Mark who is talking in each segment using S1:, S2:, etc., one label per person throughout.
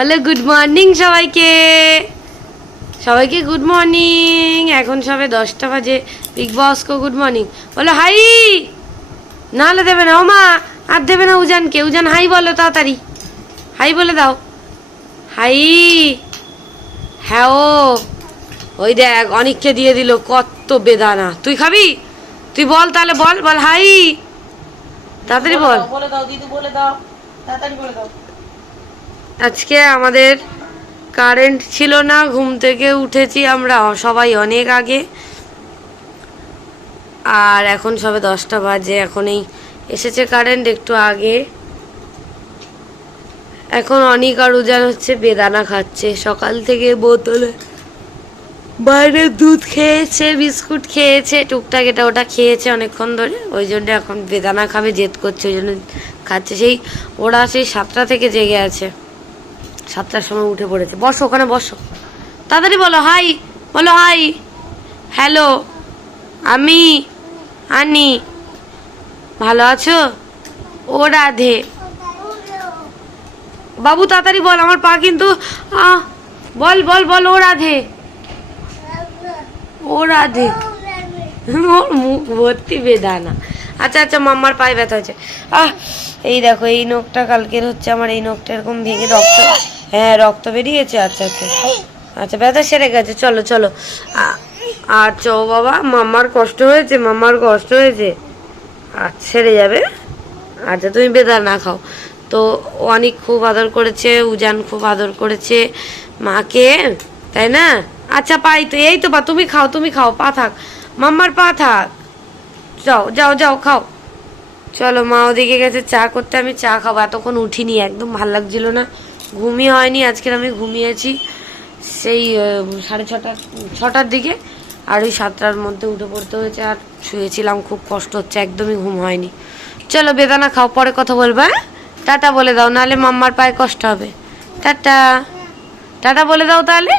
S1: বলে good morning সবাইকে। সবাইকে গুড মর্নিং এখন সবে দশটা বাজে। বিগ বসকো গুড মর্নিং বলো হাই নাহলে দেবে না, ও মা, আর দেবে না উজানকে। উজান হাই বলো তাড়াতাড়ি। হাই বলে দাও। হাই হ্যাঁ ও ওই দেখ, অনেককে দিয়ে দিল কত বেদানা। তুই খাবি? তুই বল তাহলে, বল বল হাই তাড়াতাড়ি বল।
S2: বলে দাও, দিদি, বলে দাও। তাড়াতাড়ি বলে দাও।
S1: আজকে আমাদের কারেন্ট ছিল না, ঘুম থেকে উঠেছি আমরা সবাই অনেক আগে। আর এখন সবে দশটা বাজে, এখন এই এসেছে কারেন্ট একটু আগে। এখন অনেক আর উজান হচ্ছে বেদানা খাচ্ছে, সকাল থেকে বোতলে বাইরে দুধ খেয়েছে, বিস্কুট খেয়েছে, টুকটাক এটা ওটা খেয়েছে অনেকক্ষণ ধরে, ওই জন্য এখন বেদানা খাবে, জেদ করছে, ওই জন্য খাচ্ছে। সেই ওরা সেই সাতটা থেকে জেগে আছে। সাতটার সময় উঠে পড়েছে। বসো, ওখানে বসো। তাড়াতাড়ি বলো, হাই। বলো, হাই। হ্যালো। আমি আনি। ভালো আছো? ও রাধে। বাবু, তাড়াতাড়ি বল, আমার পা কিন্তু বল বল বল, ও রাধে। ও রাধে। ওর মুখ ভর্তি বেদানা। আচ্ছা আচ্ছা মাম্মার পায়ে ব্যথা হয়েছে। আহ, এই দেখো, এই নখটা কালকের হচ্ছে, আমার এই নখটা এরকম ভেঙে রক্ত হ্যাঁ রক্ত বেরিয়েছে আচ্ছা আচ্ছা। আচ্ছা ব্যথা সেরে গেছে, চলো চলো। আর চো বাবা মাম্মার কষ্ট হয়েছে মাম্মার কষ্ট হয়েছে। আর ছেড়ে যাবে। আচ্ছা তুমি বেদানা খাও। তো অনেক খুব আদর করেছে, উজান খুব আদর করেছে মাকে, তাই না? আচ্ছা পাই তো, এই তো বা তুমি খাও তুমি খাও, পা থাক। মাম্মার পা থাক। যাও যাও যাও, খাও। চলো, মা ওদিকে গেছে, চা করতে, আমি চা খাব। এতক্ষণ উঠিনি, একদম ভালো লাগছিল না। ঘুমিয়ে হয়নি, আজকের আমি ঘুমিয়েছি সেই সাড়ে ছটা, ছটার দিকে, আর ওই সাতটার মধ্যে উঠে পড়তে হয়েছে আর শুয়েছিলাম, খুব কষ্ট হচ্ছে, একদমই ঘুম হয়নি। চলো বেদানা খাও, পরে কথা বলবা হ্যাঁ? টাটা বলে দাও, নাহলে মাম্মার পায়ে কষ্ট হবে। টাটা। টাটা বলে দাও তাহলে।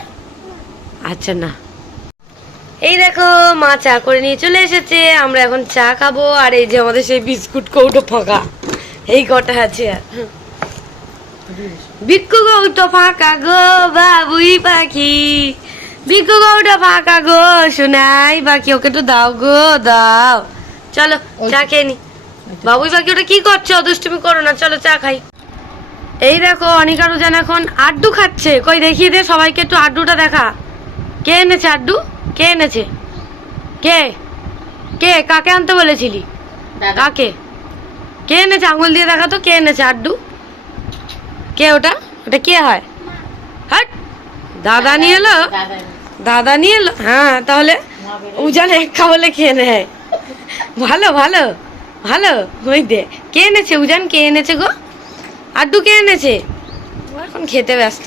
S1: আচ্ছা না। এই দেখো, মা চা করে নিয়ে চলে এসেছে, আমরা এখন চা খাব, আর এই যে আমাদের সেই বিস্কুট কৌটো ফাঁকা, এই কটা আছে আর। বিক্কু কৌটো ফাঁকা গো বাবুই পাখি বিক্কু কৌটো ফাঁকা গো শোনাই বাকি ওকে একটু দাও গো দাও। চলো চা খেয়ে নি। বাবুই পাখি ওটা কি করছ? দুষ্টুমি করো না চলো চা খাই। এই দেখো অনিকা রুজান এখন আড্ডু খাচ্ছে। কই দেখিয়ে দে সবাইকে একটু আড্ডুটা দেখা। কে এনেছে আড্ডু? কে এনেছে? কে? কে? কাকে আনতে বলেছিলি? কাকে? কে এনেছে? আঙুল দিয়ে দেখা তো কে এনেছে আড্ডু? কে ওটা? ওটা কে হয়? হাট! দাদা নিয়ে এলো?
S2: দাদা
S1: নিয়ে এলো? হ্যাঁ তাহলে উজান একা বলে খেয়ে নেয় ভালো ভালো ভালো। ওই দে কে এনেছে? উজান কে এনেছে গো? আড্ডু কে এনেছে? এখন খেতে ব্যস্ত।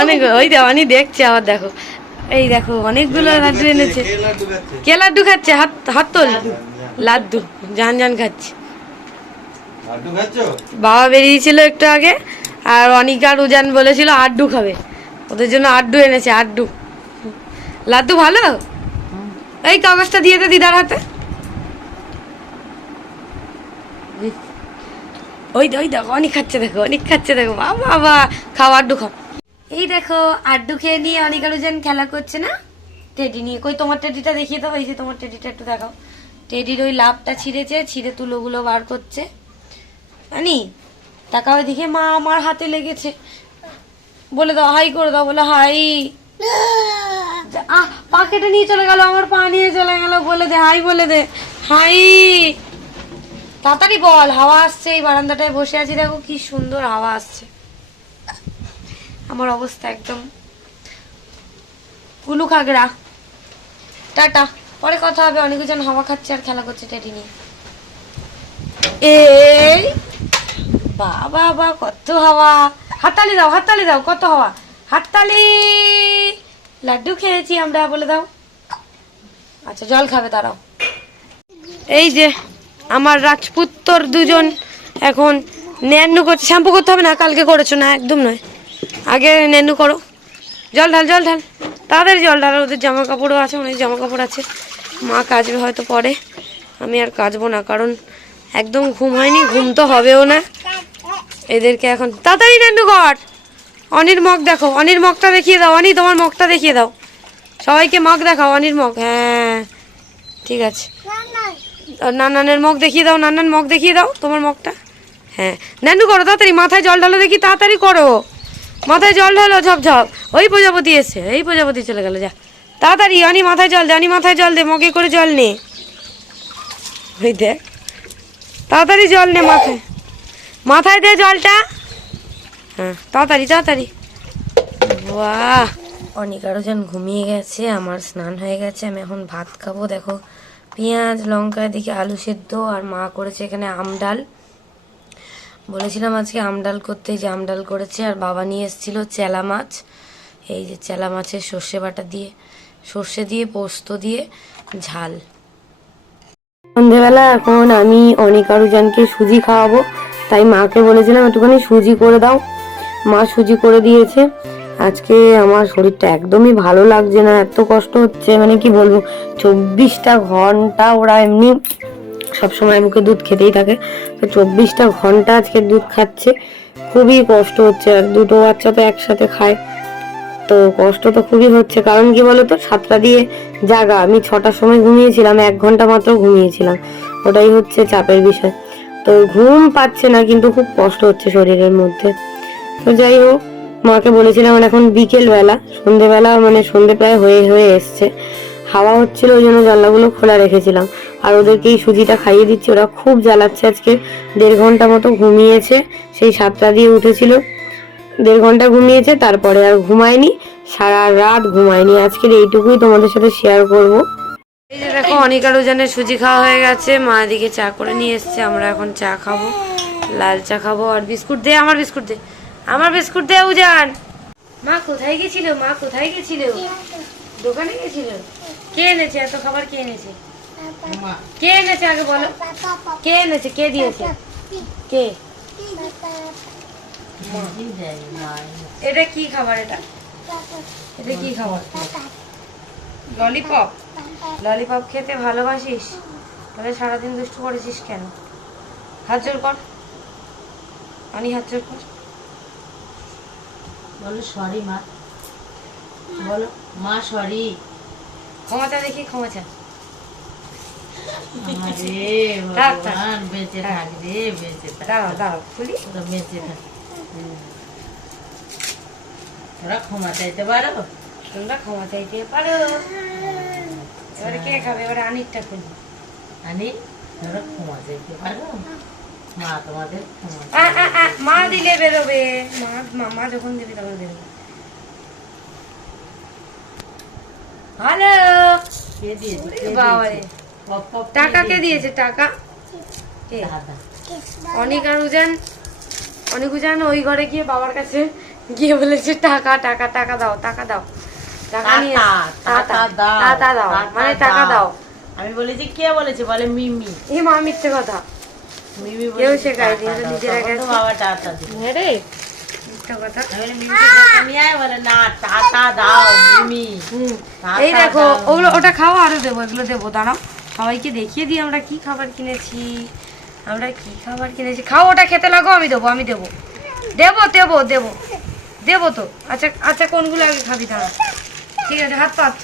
S1: অনেক ওই দে অনেক দেখছে আবার দেখো। এই দেখো অনেকগুলো লাড্ডু এনেছে। কে লাড্ডু খাচ্ছে? হাত হাত তোল। লাড্ডু জান জান খাচ্ছ। বাবা বেরিয়েছিল একটু আগে আর অনিকা আর উজান বলেছিল আড্ডু খাবে। ওদের জন্য আড্ডু এনেছে আড্ডু। লাড্ডু ভালো? এই কাগজটা দিয়ে দে দিদার হাতে। ওই ওই দেখো অনেক খাচ্ছে দেখো অনেক খাচ্ছে দেখো। বাবা বাবা খাও আড্ডু খাও। এই দেখো আড্ডু খেয়ে নিয়ে অনিকা আর উজান খেলা করছে না? টেডি নিয়ে। কই তোমার টেডিটা দেখিয়ে দাও এই যে তোমার টেডিটা একটু দেখাও। টেডির ওই লাভটা ছিঁড়েছে ছিঁড়ে তুলোগুলো বার করছে। আনি তাকাও এদিকে মা আমার হাতে লেগেছে। বলে দাও, হাই করে দাও, বলে হাই। আহ পা কেটে নিয়ে চলে গেল, আমার পা নিয়ে চলে গেল, বলে দে, হাই বলে দে। হাই। তাড়াতাড়ি বল, হাওয়া আসছে, এই বারান্দাটায় বসে আছি, দেখো কি সুন্দর হাওয়া আসছে। আমার অবস্থা একদম কুলু খাগড়া। টাটা, পরে কথা হবে, অনেকজন হাওয়া খাচ্ছে আর খেলা করছে, টেডি নিয়ে। এই বাবা বা কত হাওয়া। হাততালি দাও হাততালি দাও, কত হাওয়া। হাততালি। লাড্ডু খেয়েছি আমরা, বলে দাও। আচ্ছা জল খাবে তারাও এই যে, আমার রাজপুত্তর দুজন এখন ন্যান্নু করছে। শ্যাম্পু করতে হবে না, কালকে করেছ না, একদম নয়। আগে ন্যান্নু করো। জল ঢাল জল ঢাল। তাদের জল ঢাল, ওদের জামা কাপড়ও আছে অনেক জামা কাপড় আছে। মা কাচবে হয়তো পরে। আমি আর কাচবো না, কারণ একদম ঘুম হয়নি, ঘুম তো হবেও না। এদেরকে এখন তাড়াতাড়ি নান্ডু কর অনির মগ দেখো অনির মগটা দেখিয়ে দাও অনি তোমার মগটা দেখিয়ে দাও। সবাইকে মগ দেখাও অনির মগ হ্যাঁ ঠিক আছে। নানানের মগ দেখিয়ে দাও নানান মগ দেখিয়ে দাও তোমার মগটা। হ্যাঁ নান্ডু করো তাড়াতাড়ি মাথায় জল ঢালো দেখি তাড়াতাড়ি করো। মাথায় জল ঢালো ঝপ ঝপ। ওই প্রজাপতি এসছে এই প্রজাপতি চলে গেল যা। তাড়াতাড়ি অনি মাথায় জল দে অনি মাথায় জল দে মগে করে জল নে। ওই দেখ। তাড়াতাড়ি জল নে মাথায়। মাথায় দে জলটা। হ্যাঁ তাড়াতাড়ি তাড়াতাড়ি। বাহ। অনেক আরও যেন ঘুমিয়ে গেছে আমার স্নান হয়ে গেছে আমি এখন ভাত খাব দেখো। পেঁয়াজ লঙ্কা দিকে আলু সেদ্ধ আর মা করেছে এখানে আমডাল বলেছিলাম আজকে আমডাল করতে যে আমডাল করেছে আর বাবা নিয়ে এসেছিল চেলা মাছ। এই যে চেলা মাছের সর্ষে বাটা দিয়ে সর্ষে দিয়ে পোস্ত দিয়ে ঝাল। সন্ধেবেলা এখন আমি অনেক আরুজানকে সুজি খাওয়াবো। তাই মাকে বলেছিলাম, একটুখানি সুজি করে দাও। মা সুজি করে দিয়েছে। আজকে আমার শরীরটা একদমই ভালো লাগছে না, এত কষ্ট হচ্ছে। মানে কি বলব, চব্বিশটা ঘণ্টা ওরা এমনি সবসময় মুখে দুধ খেতেই থাকে। তো চব্বিশটা ঘণ্টা আজকে দুধ খাচ্ছে। খুবই কষ্ট হচ্ছে, আর দুটো বাচ্চা তো একসাথে খায়। তো কষ্ট তো খুবই হচ্ছে, কারণ কি বলতো, সাতটা দিয়ে জাগা। আমি ছটার সময় ঘুমিয়েছিলাম, এক ঘণ্টা মাত্র ঘুমিয়েছিলাম। ওটাই হচ্ছে চাপের বিষয়। তো ঘুম পাচ্ছে না, কিন্তু খুব কষ্ট হচ্ছে শরীরের মধ্যে। তো যাই হোক, মাকে বলেছিলাম এখন বিকেল বেলা সন্ধেবেলা মানে সন্ধে প্রায় হয়ে হয়ে এসছে। হাওয়া হচ্ছিল, ওই জন্য জানলাগুলো খোলা রেখেছিলাম। আর ওদেরকে এই সুজিটা খাইয়ে দিচ্ছি, ওরা খুব জ্বালাচ্ছে আজকে। দেড় ঘণ্টা মতো ঘুমিয়েছে, সেই সাতটা দিয়ে উঠেছিল। দেড় ঘণ্টা ঘুমিয়েছে, তারপরে আর ঘুমায়নি, সারা রাত ঘুমায়নি। আজকের এইটুকুই তোমাদের সাথে শেয়ার করব। এই যে দেখো, অনেক আরও জানে সুজি খাওয়া হয়ে গেছে। মা এদিকে চা করে নিয়ে এসছে, আমরা এখন চা খাব। লাল চা খাব আর বিস্কুট দে, আমার বিস্কুট দে। আমার বিস্কুট দে, উজান। মা কোথায় গেছিল? মা কোথায় গেছিল? দোকানে গেছিল? কে এনেছে? এত খাবার কে এনেছে? কে এনেছে আগে বলো? কে এনেছে? কে দিয়েছে? কে? এটা কি খাবার এটা? এটা কি খাবার? ললিপপ। ললিপপ খেতে ভালোবাসিস? তাহলে সারাদিন দুষ্টু করেছিস কেন? হাত জোর কর। আমি হাত জোর কর।
S2: বলো সরি মা। বলো মা সরি
S1: ক্ষমতা দেখি থাক।
S2: বেঁচে থাক রে বেঁচে থাক।
S1: দাঁড়াও দাঁড়াও খুলি।
S2: বেঁচে থাক। ক্ষমা চাইতে পারো?
S1: তোমরা ক্ষমা চাইতে পারো। এবারে কে খাবে? এবারে আনিরটা খুলি
S2: আনি? ওরা ক্ষমা চাইতে পারো মা তোমাদের ক্ষমা
S1: আ, আ, আ, মা দিলে বেরোবে। মা মামা যখন দিবি তখন বেরোবে। হ্যালো?
S2: কে দিয়েছে? কে
S1: বাবা
S2: দিয়েছে? পপ পপ কে
S1: টাকা কে দিয়েছে? টাকা? অনেক আর উজান। অনেক উজান ওই ঘরে গিয়ে বাবার কাছে গিয়ে বলেছে টাকা টাকা টাকা দাও টাকা দাও। টাকা নিয়ে
S2: টাকা, টাকা দাও,
S1: টাকা দাও মানে টাকা দাও।
S2: দাও। আমি বলেছি কে বলেছে? বলে মিমি।
S1: এই মা মিথ্যে কথা।
S2: মিমি
S1: কেউ
S2: বলেছে
S1: শেখায়নি, এটা নিজেরা গেছে।
S2: বাবা টাকা দিল।
S1: হ্যাঁ রে। মিথ্যে কথা।
S2: আমি বলে মিমিকে আয় বলে না টাকা দাও মিমি।
S1: এই দেখো ওগুলো ওটা খাও আরও দেবো এগুলো দেবো দাঁড়াও। সবাইকে দেখিয়ে দিই আমরা কি খাবার কিনেছি। আমরা কি খাবার কিনেছি। খাও ওটা খেতে লাগো আমি দেবো আমি দেবো। দেবো দেবো দেবো। দেবো তো। আচ্ছা আচ্ছা কোনগুলো আগে খাবি দাঁড়া ঠিক আছে হাত পাত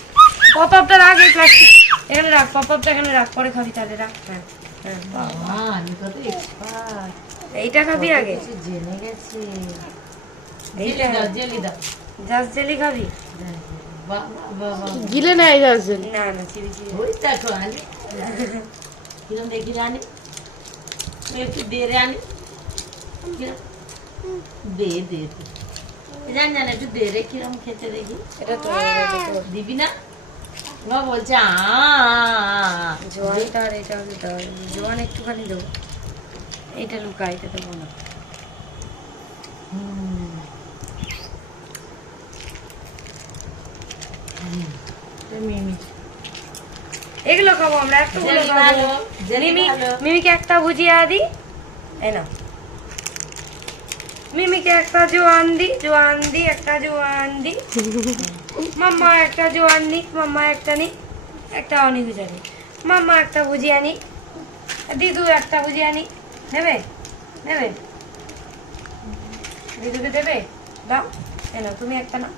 S1: পপ আপটা রাখ এই প্লাস্টিক এখানে রাখ পপ আপটা এখানে রাখ পরে খাবি তাহলে রাখ। হ্যাঁ হ্যাঁ। এইটা খাবি আগে?
S2: জেনে গেছে।
S1: এইটা
S2: জেলি দাও জেলি
S1: জেলি খাবি?
S2: বাবা বাবা
S1: গিলে নাই জাস্ট না না। চিবি চিবি
S2: ওই দেখো আনি। কিরম দেখি রে আনি। তুই একটু দে রে আনি। দে দে। জান জান একটু দে রে কিরম খেতে দেখি।
S1: এটা তো
S2: দিবি না? মা বলছে
S1: জোয়ানটা আর এটা দাও জোয়ান একটুখানি দেবো। এইটা লুকা এটা দেবো না
S2: হুম। হুম। তো মিমি।
S1: এগুলো খাব আমরা একটু মিমিকে একটা ভুজিয়া দি। এই না মিমিকে একটা জোয়ান দি জোয়ান দি একটা জোয়ান দি। মাম্মা একটা জোয়ান নি মাম্মা একটা নি একটা অনি গুজারি মাম্মা একটা ভুজিয়া নি দিদু একটা ভুজিয়া নি নেবে? নেবে? দিদুকে দেবে? দাও এনো তুমি একটা না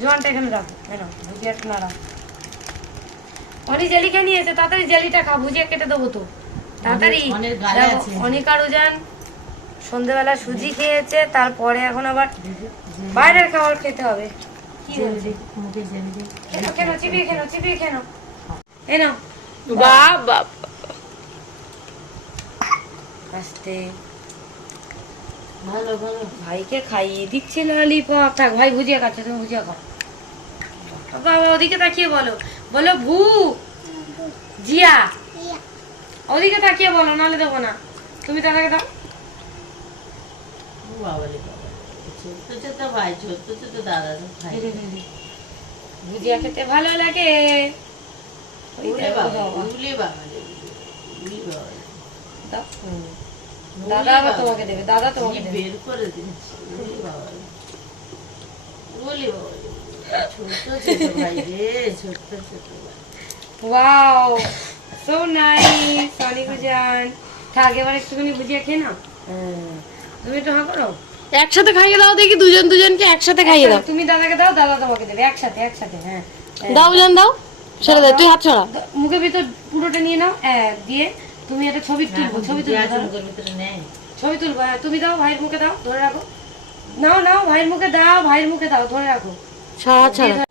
S1: জোয়ানটা এখানে রাখো এনো ভুজিয়াটা না রাখো। অনি জেলি খেয়ে নিয়েছে তাড়াতাড়ি জেলিটা খা ভুজিয়া কেটে দেবো তো। তাড়াতাড়ি
S2: অনেক- অনেক আছে।
S1: অনেক আরও যান সন্ধেবেলা সুজি খেয়েছে তারপরে এখন আবার বাইরের খাবার খেতে হবে। কেন চিবিয়ে কেন চিবিয়ে কেন এনো
S2: বাবা।
S1: আস্তে।
S2: ভালো ভালো।
S1: ভাইকে খাইয়ে দিচ্ছে ললিপপ থাক ভাই ভুজিয়া খাচ্ছে তুমি ভুজিয়া খাও। বাবা ওদিকে তাকিয়ে বলো। বলো ভু। জিয়া। ওদিকে তাকিয়ে বলো নাহলে দেবো না। তুমি তাদেরকে দাও।
S2: ও বাবা ছোট্ট ছোট্ট ভাই ছোট্ট ছোট্ট দাদা ভাই।
S1: ভুজিয়া খেতে ভালো লাগে।
S2: উলে বাবা
S1: বাবা।
S2: উলে বাবা উলে বাবা রে।
S1: দাও।
S2: উলে
S1: দাদা আবার তোমাকে দেবে দাদা তোমাকে দেবে।
S2: বের করে দিচ্ছে উলে বাবা উলে বাবা ছোট্ট ছোট ভাই রে ছোট্ট ছোট ভাই।
S1: ওয়াও সো নাইস সনি গুজান থাক এবার একটুখানি ভুজিয়া খেয়ে নাও।
S2: হ্যাঁ
S1: তুমি একটু হাঁ করো।
S3: একসাথে খাইয়ে দাও দেখি দুজন দুজনকে একসাথে খাইয়ে দাও।
S1: তুমি দাদাকে দাও দাদা তোমাকে দেবে একসাথে একসাথে হ্যাঁ। হ্যাঁ।
S3: দাও জান দাও ছেড়ে দে তুই হাত ছড়া।
S1: দ- মুখের ভিতর পুরোটা নিয়ে নাও হ্যাঁ, দিয়ে তুমি একটা ছবি তুলবো ছবি তুলবো ছবি তুলবো হ্যাঁ, তুমি দাও ভাইয়ের মুখে দাও ধরে রাখো। নাও নাও ভাইয়ের মুখে দাও ভাইয়ের মুখে দাও ধরে রাখো।
S3: ছড়া ছড়া।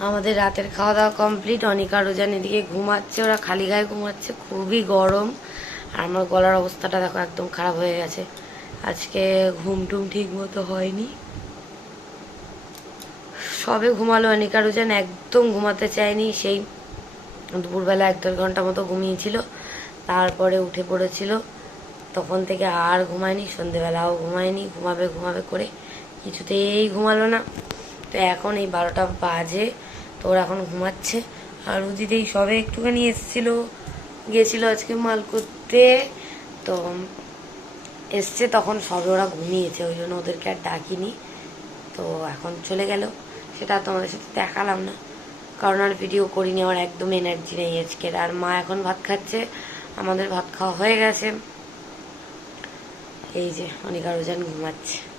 S1: আমাদের রাতের খাওয়া দাওয়া কমপ্লিট অনিকা রোজান এদিকে ঘুমাচ্ছে ওরা খালি গায়ে ঘুমাচ্ছে খুবই গরম। আর আমার গলার অবস্থাটা দেখো একদম খারাপ হয়ে গেছে। আজকে ঘুম টুম ঠিক মতো হয়নি। সবে ঘুমালো অনিকা রোজান, একদম ঘুমাতে চায়নি, সেই দুপুরবেলা এক দেড় ঘণ্টা মতো ঘুমিয়েছিল, তারপরে উঠে পড়েছিল। তখন থেকে আর ঘুমায়নি, সন্ধেবেলাও ঘুমায়নি, ঘুমাবে ঘুমাবে করে কিছুতেই ঘুমালো না। তো এখন এই বারোটা বাজে তো ওরা এখন ঘুমাচ্ছে। আর উদিতেই সবে একটুখানি এসছিল, গেছিল আজকে মাল করতে, তো এসছে তখন সবে ওরা ঘুমিয়েছে, ওই জন্য ওদেরকে আর ডাকিনি। তো এখন চলে গেল। সেটা তোমাদের সাথে দেখালাম না। কারণ আর ভিডিও করিনি, আমার একদম এনার্জি নেই আজকের আর মা এখন ভাত খাচ্ছে, আমাদের ভাত খাওয়া হয়ে গেছে। এই যে, অনেক আরও ঘুমাচ্ছে।